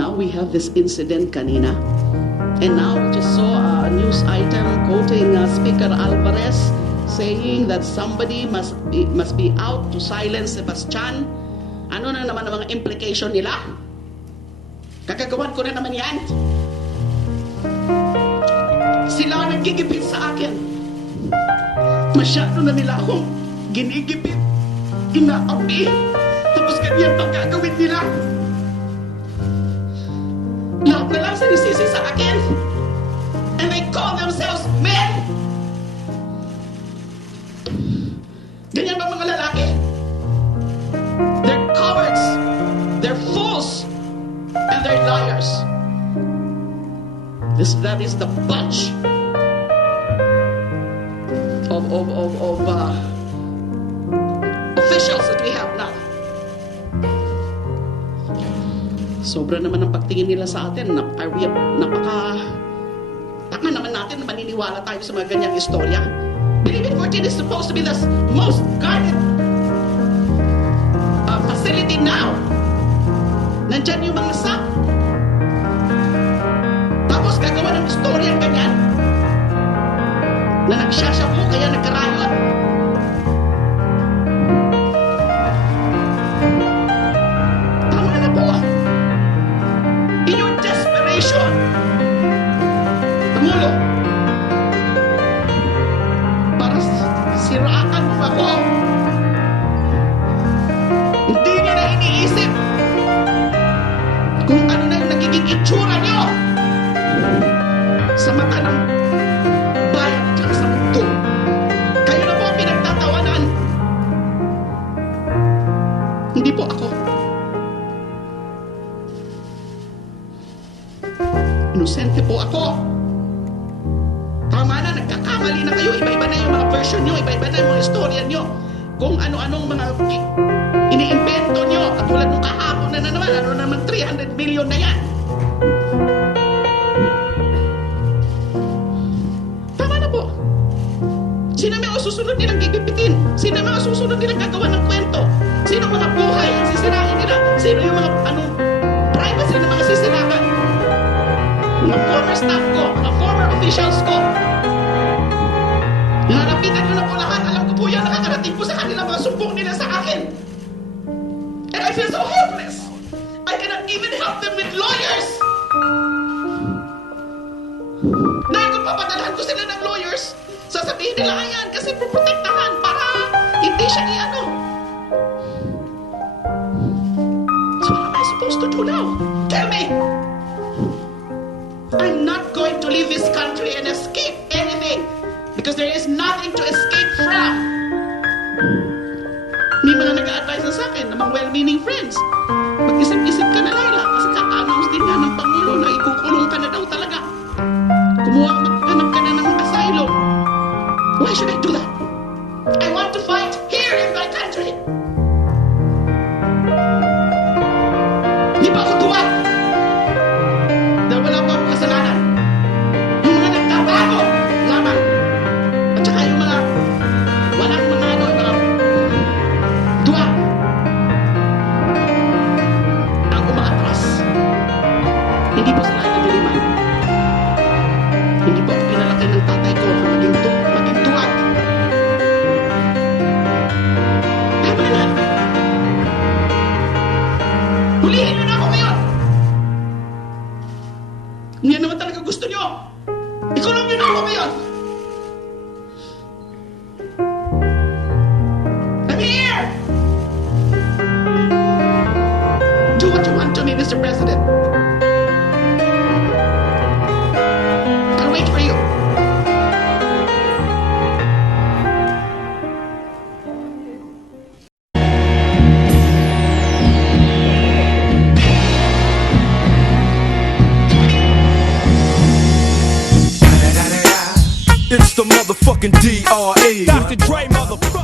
now we have this incident kanina. And now we just saw a news item quoting Speaker Alvarez saying that somebody must be out to silence Sebastian. Ano na naman ang mga implication nila? Kagagawan ko na naman yan. Sila ang nagigipit sa akin. Masyado na nila akong ginigipit, inaapi, tapos ganyan pang gagawin nila. Lahat na lang sinisisi sa akin. And they call themselves men. Ganyan ba mga lalaki? They're cowards, they're fools, and they're liars. That is the bunch of officials that we have now. Sobra naman ang pagtingin nila sa atin. Tanga naman natin na maniniwala tayo sa mga ganyang istorya. Bilibid 14 is supposed to be the most guarded facility now. Nandyan yung mga SAP. Tapos gagawa ng istorya ganyan na nagsasyabu kaya nagkarayot. Tama na po. In your desperation, Pangulo, para siraan mo ako, hindi nyo na iniisip kung ano na yung nagiging itsura nyo sa mata ng bayan at saka sa mundo. Kayo na po ang pinagtatawanan. Hindi po ako. Inosente po ako. Tama na, nagkakamali na kayo. Iba-iba na yung mga version nyo, iba-iba na yung mga istorya nyo. Kung ano-anong mga iniimbento nyo. Katulad nung kahapon na naman, ano naman 300 million na yan. Sino mga susunod nilang gigipitin? Sino mga susunod nilang gagawa ng kwento? Sino mga buhay ang sisirahin nila? Sino yung mga privacy ng mga sisirahan? Mga former staff ko, mga former officials ko. Lalapitan ko na po lahat. Alam ko po yan, nakakarating po sa kanila mga sumbong nila sa akin. And I feel so helpless. I cannot even help them with lawyers. Dahil kung papadalhan ko sila ng lawyers, sasabihin nila ayan kasi protektahan para hindi siya i-ano. So what am I supposed to do now? Tell me! I'm not going to leave this country and escape anything because there is nothing to escape from. May mga nag-a-advise na sa akin, namang well-meaning friends. Mag-isip-isip ka na Laila kasi ka-announce din nga ng Pangulo na ikukulong ka na daw talaga. Maghanap ka na ng asylum. Why should I do that? I want to fight here in my country. Di ba ako tuwa? Dahil wala pa akong kasalanan. Yung mga nagtatago lamang. At saka yung mga walang mga tuwa. Ang umaatras. Hindi po sila nagiliman. Hindi po ako pinalaki ng tatay ko maging tuwag. Tama na. Hulihin nyo na ako ngayon. Hindi naman talaga gusto nyo. Ikulong nyo na ako ngayon. I'm here. Do what you want to me, Mr. President. I'll wait for you. It's the motherfucking DRE. Dr. Dre, motherfucker.